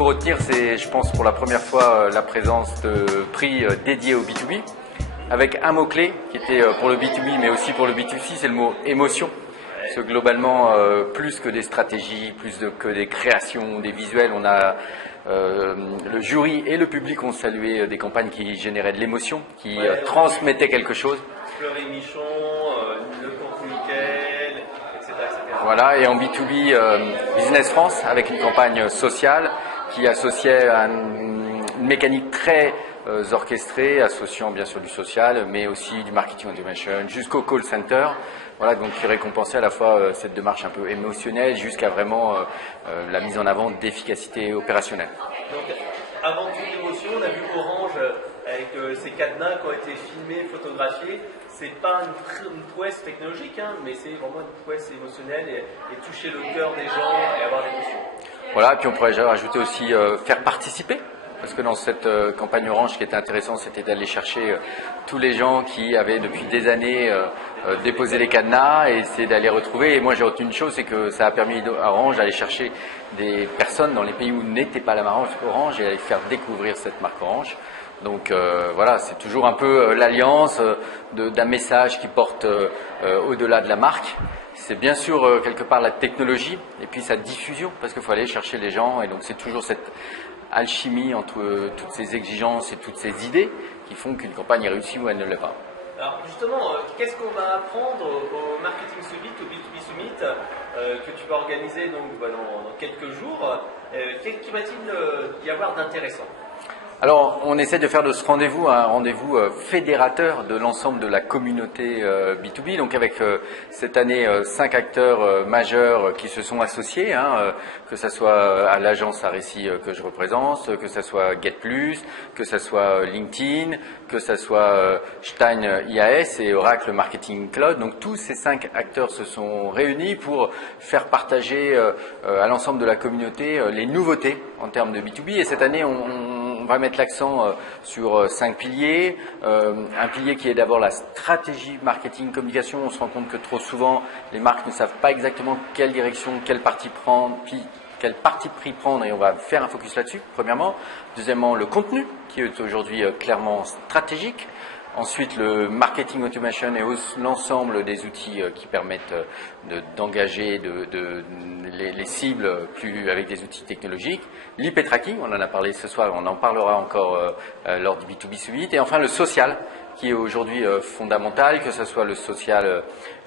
faut retenir, c'est, je pense, pour la première fois, la présence de prix dédiés au B2B, avec un mot-clé qui était pour le B2B, mais aussi pour le B2C, c'est le mot émotion. Parce que globalement, plus que des stratégies, que des créations, des visuels, on a le jury et le public ont salué des campagnes qui généraient de l'émotion, qui transmettaient quelque chose. Fleur et Michon, le contenu nickel, etc., etc. Voilà, et en B2B, Business France, avec une campagne sociale qui associait une mécanique très orchestrée, associant bien sûr du social, mais aussi du marketing automation, jusqu'au call center. Voilà, donc qui récompensait à la fois cette démarche un peu émotionnelle jusqu'à vraiment la mise en avant d'efficacité opérationnelle. Donc, avant toute l'émotion, on a vu Orange avec ces cadenas qui ont été filmés, photographiés. C'est pas une prouesse technologique, hein, mais c'est vraiment une prouesse émotionnelle et toucher le cœur des gens et avoir l'émotion. Voilà, puis on pourrait rajouter aussi faire participer. Parce que dans cette campagne Orange, ce qui était intéressant, c'était d'aller chercher tous les gens qui avaient depuis des années déposé les cadenas et essayer d'aller retrouver. Et moi, j'ai retenu une chose, c'est que ça a permis à Orange d'aller chercher des personnes dans les pays où n'était pas la marque Orange et aller faire découvrir cette marque Orange. Donc voilà, c'est toujours un peu l'alliance d'un message qui porte au-delà de la marque. C'est bien sûr quelque part la technologie et puis sa diffusion, parce qu'il faut aller chercher les gens. Et donc c'est toujours cette alchimie entre toutes ces exigences et toutes ces idées qui font qu'une campagne est réussie ou elle ne l'est pas. Alors justement, qu'est-ce qu'on va apprendre au Marketing Summit, au B2B Summit, que tu vas organiser donc, dans quelques jours? Qu'y va-t-il y avoir d'intéressant? Alors, on essaie de faire de ce rendez-vous un rendez-vous fédérateur de l'ensemble de la communauté B2B, donc avec cette année 5 acteurs majeurs qui se sont associés, que ce soit à l'agence à récit que je représente, que ce soit GetPlus, que ce soit LinkedIn, que ce soit Stein IAS et Oracle Marketing Cloud. Donc tous ces 5 acteurs se sont réunis pour faire partager à l'ensemble de la communauté les nouveautés en termes de B2B. Et cette année, on va mettre l'accent sur 5 piliers. Un pilier qui est d'abord la stratégie marketing communication. On se rend compte que trop souvent, les marques ne savent pas exactement quelle direction, quel parti pris prendre, et on va faire un focus là-dessus, premièrement. Deuxièmement, le contenu, qui est aujourd'hui clairement stratégique. Ensuite, le marketing automation et l'ensemble des outils qui permettent d'engager les cibles plus avec des outils technologiques. L'IP tracking, on en a parlé ce soir, on en parlera encore lors du B2B Summit. Et enfin, le social, qui est aujourd'hui fondamental, que ce soit le social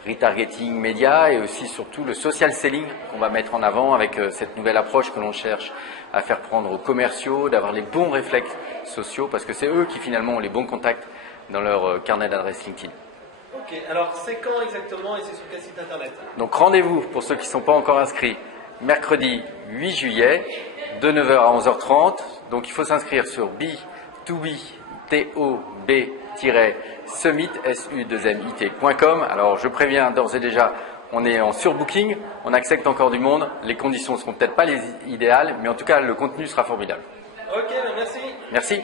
retargeting média et aussi surtout le social selling qu'on va mettre en avant avec cette nouvelle approche que l'on cherche à faire prendre aux commerciaux, d'avoir les bons réflexes sociaux, parce que c'est eux qui finalement ont les bons contacts dans leur carnet d'adresse LinkedIn. Ok, alors c'est quand exactement et c'est sur quel site internet? Donc rendez-vous pour ceux qui ne sont pas encore inscrits, mercredi 8 juillet, de 9h à 11h30. Donc il faut s'inscrire sur b2b-summit.com. Alors je préviens d'ores et déjà, on est en surbooking, on accepte encore du monde, les conditions ne seront peut-être pas les idéales, mais en tout cas le contenu sera formidable. Ok, merci. Merci.